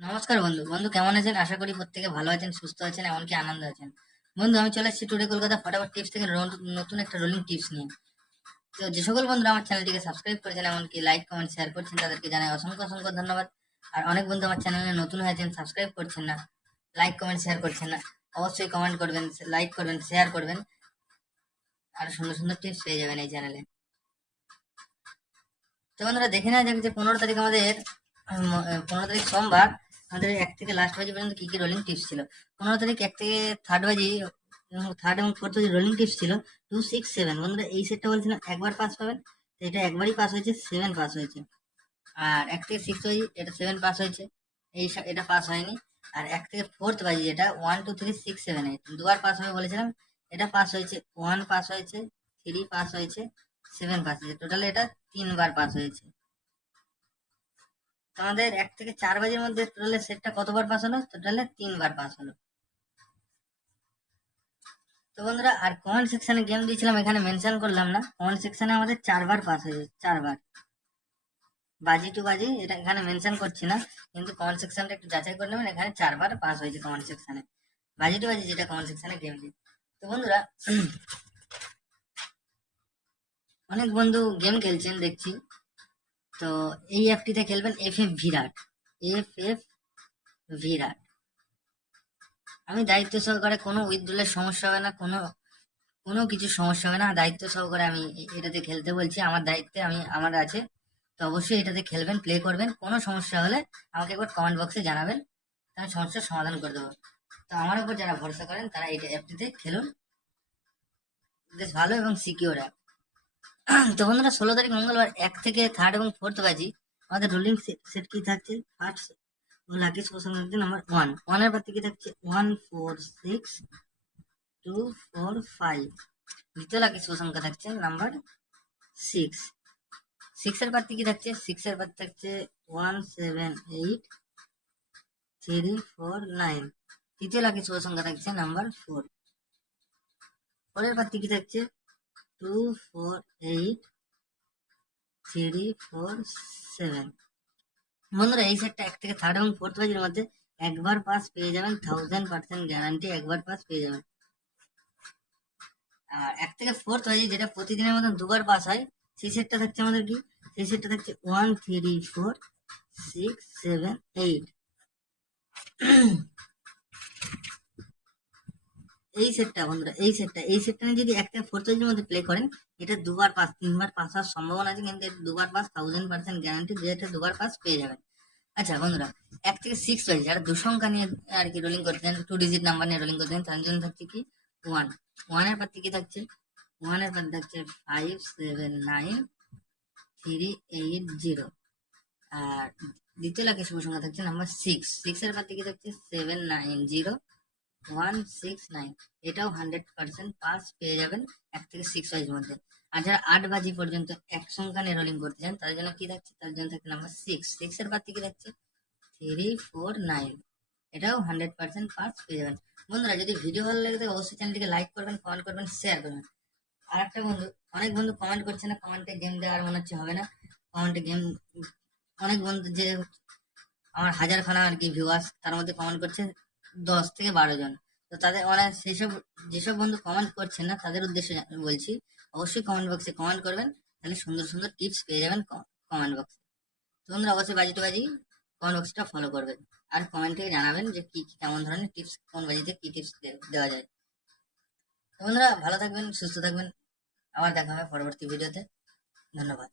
নমস্কার বন্ধু বন্ধু কেমন আছেন? আশা করি প্রত্যেকে ভালো আছেন, সুস্থ আছেন, এমনকি আনন্দ আছেন। বন্ধু আমি চলে এসেছি টুডে কলকাতা ফটাফট টিপস থেকে নতুন একটা রোলিং টিপস নিয়ে। তো যে সকল বন্ধুরা আমার চ্যানেলটিকে সাবস্ক্রাইব করেছেন, এমনকি লাইক কমেন্ট শেয়ার করছেন, তাদেরকে জানাই অসংখ্য অসংখ্য ধন্যবাদ। আর অনেক বন্ধু আমার চ্যানেলে নতুন হয়েছেন, সাবস্ক্রাইব করছেন না, লাইক কমেন্ট শেয়ার করছেন না, অবশ্যই কমেন্ট করবেন, লাইক করবেন, শেয়ার করবেন। আর সুন্দর সুন্দর টিপস পেয়ে যাবেন এই চ্যানেলে। তো বন্ধুরা দেখে নেওয়া যাক যে 15 তারিখ আমাদের 15 তারিখ সোমবার আমাদের 1 থেকে লাস্ট বাজি পর্যন্ত কি কি রোলিং টিপস ছিল। 15 তারিখ 1 থেকে থার্ড বাজি, থার্ড এবং ফোর্থ বাজি রোলিং টিপস ছিল 2 6 7। বন্ধুরা এই সেটটা বলছিলাম একবার পাস পাবেন, তো এটা একবারই পাস হয়েছে, 7 পাস হয়েছে। আর 1 থেকে 6 বাজি এটা 7 পাস হয়েছে, এটা পাস হয়নি। আর 1 থেকে ফোর্থ বাজি যেটা 1 2 3 6 7 8 দুবার পাস হবে বলেছিলাম, এটা পাস হয়েছে, 1 পাস হয়েছে, 3 পাস হয়েছে, 7 পাস হয়েছে, টোটালে এটা 3বার পাস হয়েছে। তো আমাদের 1 থেকে 4 বাজির মধ্যে টোটালে সেটটা কতবার পাস হলো? টোটালে 3বার পাস হলো। তো বন্ধুরা আর কমেন্ট সেকশনে গেম দিয়েছিলাম, এখানে মেনশন করলাম না, কমেন্ট সেকশনে আমাদের 4বার পাস হয়েছে, 4বার। বাজি টু বাজি এটা এখানে মেনশন করছি না, কিন্তু কমেন্ট সেকশনটা একটু যাচাই করে নেবেন, এখানে 4বার পাস হয়েছে কমেন্ট সেকশনে, বাজি টু বাজি যেটা কমেন্ট সেকশনে গেম দিই। তো বন্ধুরা অনেক বন্ধু গেম খেলছেন দেখছি, তো এই অ্যাপটিতে খেলবেন F F Virat, F F Virat. আমি দায়িত্ব সহকারে, কোনো উইথড্রলের সমস্যা হবে না, কোনো কোনো কিছু সমস্যা হবে না, দায়িত্ব সহকারে আমি এটাতে খেলতে বলছি, আমার দায়িত্বে আমার আছে। তো অবশ্যই এটাতে খেলবেন, প্লে করবেন, কোনো সমস্যা হলে আমাকে একবার কমেন্ট বক্সে জানাবেন, আমি সমস্যার সমাধান করে দেবো। তো আমার উপর যারা ভরসা করেন তারা এই অ্যাপটিতে খেলুন, বেশ ভালো এবং সিকিউর অ্যাপ। তো বন্ধুরা 16 তারিখ মঙ্গলবার 1 থেকে 3 এবং ফোর্থ বাজি আমাদের রোলিং সেট কি থাকছে? ফার্স্ট ও লাকি সোশ্যাল নাম্বার ওয়ানের পাতি কি থাকছে? 1 4 6 2 4 5। দ্বিতীয় লাকি শুভ সংখ্যা থাকছে নাম্বার 6। 6 এর পাতি কি থাকছে? 6 এর পাতি থাকছে 1 7 8 3 4 9। তৃতীয় লাকি শুভ সংখ্যা থাকছে নাম্বার 4। 4 এর পাতি কি থাকছে? 2 4 8 3 4 7। বন্ধুরা এই সেটটা 1 থেকে 3 এবং ফোর্থ বাজির মধ্যে একবার পাস পেয়ে যাবেন, 1000% গ্যারান্টি, একবার পাস পেয়ে যাবেন। আর 1 থেকে 4 বাজি যেটা প্রতিদিনের মতন দুবার পাস হয়, সেই সেটটা থাকছে আমাদের কি? সেই সেটটা থাকছে 1 3 4 6 7 8। এই সেটটা বন্ধুরা, এই সেটটা নিয়ে যদি 1 থেকে 4 বাজির মধ্যে প্লে করেন, এটা দুবার পাস, 3বার পাস হওয়ার সম্ভাবনা আছে, কিন্তু এটা দুবার পাস, 1000% গ্যারান্টি, যেটা দুবার পাস পেয়ে যাবেন। আচ্ছা বন্ধুরা 1 থেকে 6 বাজে যারা দুঃসংখ্যা নিয়ে আর কি রোলিং করতে চান, 2 ডিজিট নাম্বার নিয়ে রোলিং করতে চান, তার জন্য থাকছে কি? ওয়ানের পাতি কি থাকছে? ওয়ানের পাতি থাকছে 5 7 9 3 8 0। আর দ্বিতীয় লাখে শুভ সংখ্যা থাকছে নাম্বার 6 এর পাতি কি থাকছে? 7 9 0 1 6 9। এটাও 100% পাস পেয়ে যাবেন 1 থেকে 6 বাজির মধ্যে। আর যারা 8 বাজি পর্যন্ত এক সংখ্যা নিয়ে রোলিং করতে চান, তাদের জন্য কি থাকছে? তার জন্য থাকছে নাম্বার 6 এর পাতি কি থাকছে? 3 4 9। এটাও 100% পাস পেয়ে যাবেন। বন্ধুরা যদি ভিডিও ভালো লাগে থাকে অবশ্যই চ্যানেলটিকে লাইক করবেন, কমেন্ট করবেন, শেয়ার করবেন। আর একটা বন্ধু, অনেক বন্ধু কমেন্ট করছে না, কমেন্টে গেম দেওয়ার মনে হচ্ছে হবে না, কমেন্টে গেম, অনেক বন্ধু যে আমার হাজারখানা আর কি ভিউয়ার্স, তার মধ্যে কমেন্ট করছে 10 থেকে 12 জন। তো তাদের মানে সেসব, যেসব বন্ধু কমেন্ট করছেন না তাদের উদ্দেশ্যে বলছি, অবশ্যই কমেন্ট বক্সে কমেন্ট করবেন, তাহলে সুন্দর সুন্দর টিপস পেয়ে যাবেন কমেন্ট বক্সে। তো বন্ধুরা অবশ্যই বাজি টু বাজি কমেন্ট বক্সটা ফলো করবেন, আর কমেন্টে জানাবেন যে কি কি কেমন ধরনের টিপস, কোন বাজিতে কি টিপস দেওয়া যায়। তো বন্ধুরা ভালো থাকবেন, সুস্থ থাকবেন, আবার দেখা হবে পরবর্তী ভিডিওতে। ধন্যবাদ।